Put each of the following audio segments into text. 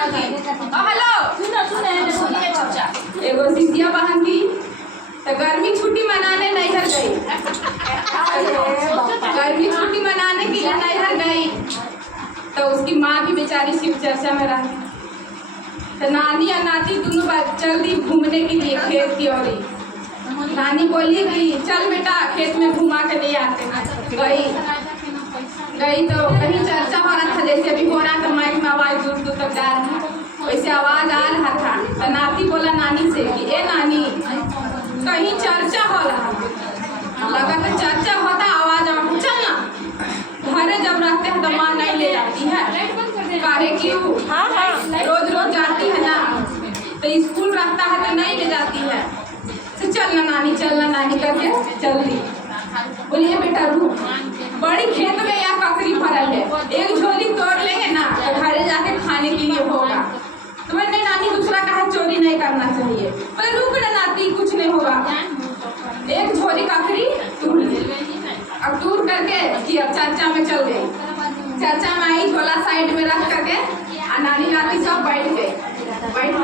Hello सुनिए चाचा, एगो सिसिया बहन की तो गर्मी छुट्टी मनाने नैहर गई। गर्मी छुट्टी मनाने के लिए नैहर गई तो उसकी माँ भी बेचारी शिव चर्चा में रही। तो नानी और नाती दोनों चल दी घूमने के लिए खेत की ओर। नानी बोली कि चल बेटा खेत में घुमा के ले आते हैं। गई तो कहीं चर्चा हो रहा था, जैसे अभी हो रहा था माइक में आवाज दूर दूर तक जा रही है, वैसे आवाज आ रहा था। तो नाती बोला नानी से कि ए नानी कहीं चर्चा हो रहा, लगा तो चर्चा होता आवाज चल ना। घरे जब रखते हैं तो माँ नहीं ले जाती है, काहे क्यों रोज रोज जाती है ना, तो स्कूल रखता है तो नहीं ले जाती है। तो चलना नानी करके चल दी। बोलिए बेटा रुक, बड़ी खेत में या ककड़ी फरल है, एक झोली तोड़ लेंगे ना तो घरे जाके खाने के लिए होगा। तो मैंने नानी दूसरा कहा चोरी नहीं करना चाहिए। बोले रुक ना नाती कुछ नहीं होगा। एक झोली ककड़ी तोड़ ली, अब टूर करके कि अब चर्चा में चल गई। चर्चा में आई, झोला साइड में रख करके नानी नाती सब बैठ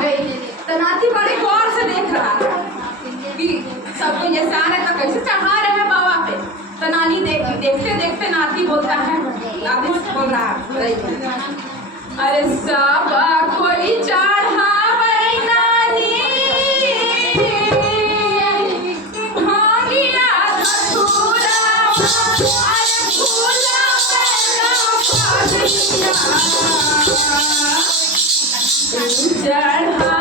गई। तो नाती बड़े गौर से देख रहा था कि सबको ये सारे तो कैसे चढ़ा रहे हैं बाबा पे। तो नानी देखते देखते नाती बोलता है, नाती बोल रहा अरे सब कोई चढ़ावे नानी भांगिया धतूरा अरे फूला चढ़ा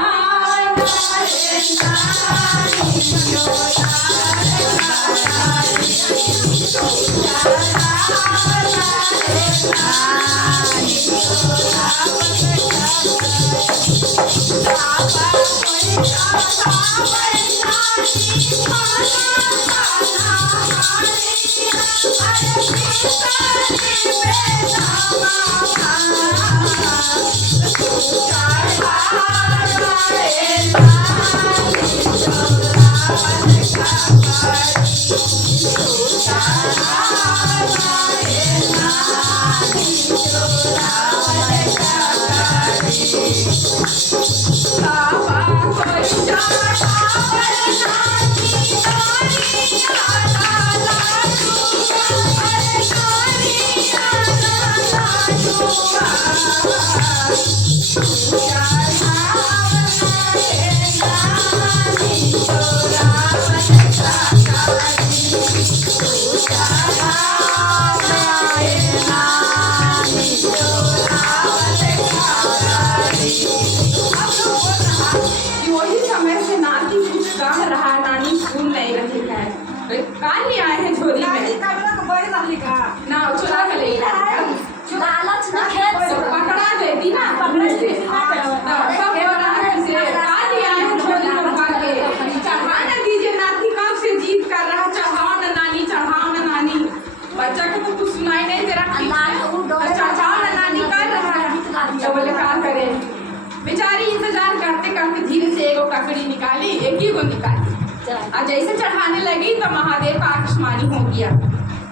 बेचारी इंतजार करते करते धीरे से एगो ककड़ी निकाली, एक ही गो निकाली। और जैसे चढ़ाने लगी तो महादेव का आकाशवाणी हो गया,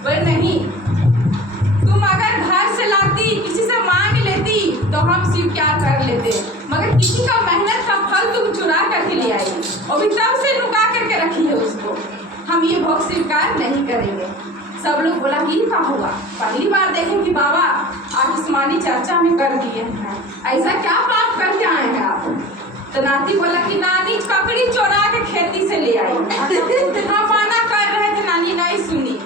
बोले नहीं तुम अगर घर से लाती किसी से मांग लेती तो हम स्वीकार कर लेते, मगर किसी का मेहनत का फल तुम चुरा करके ले आई और भी तब से लुका करके रखी है उसको, हम ये भोग स्वीकार नहीं करेंगे। सब लोग बोला कि क्या हुआ, पहली बार देखें कि बाबा आकाशवाणी चर्चा में कर दिए हैं, ऐसा क्या पाप करके आएंगे आप। तो नाती बोला कि नानी ककड़ी चोरा के खेती से ले आई। हम माना कर रहे थे, नानी नहीं सुनी।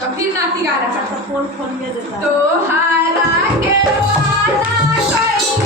तो फिर नाती गा रहा था तो हारा के वाला कहीं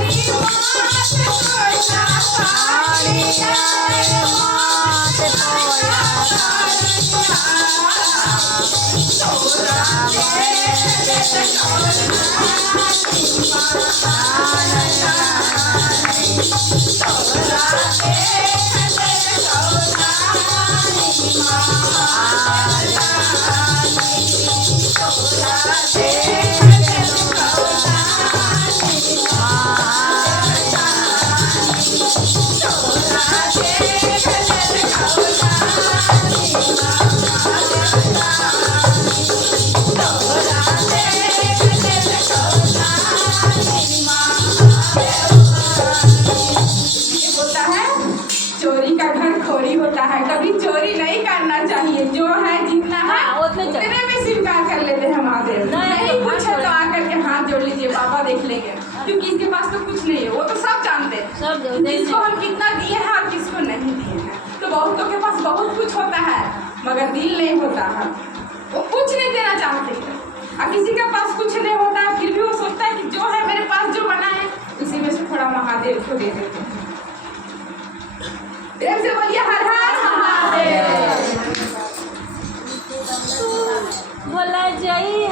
नहीं कुछ है तो आकर के हाथ जोड़ लीजिए, बाबा देख लेंगे, क्योंकि इसके पास तो कुछ नहीं है, वो तो सब जानते हैं किसको हम कितना दिए हैं और किसको नहीं दिए हैं। तो बहुतों के पास बहुत कुछ होता है मगर दिल नहीं होता है, वो कुछ नहीं देना चाहते हैं। और किसी के पास कुछ नहीं होता है फिर भी वो सोचता है कि जो है मेरे पास जो बना है उसी में से थोड़ा महादेव को दे देते हैं। प्रेम से बोलिए हर हर महादेव। बोला जय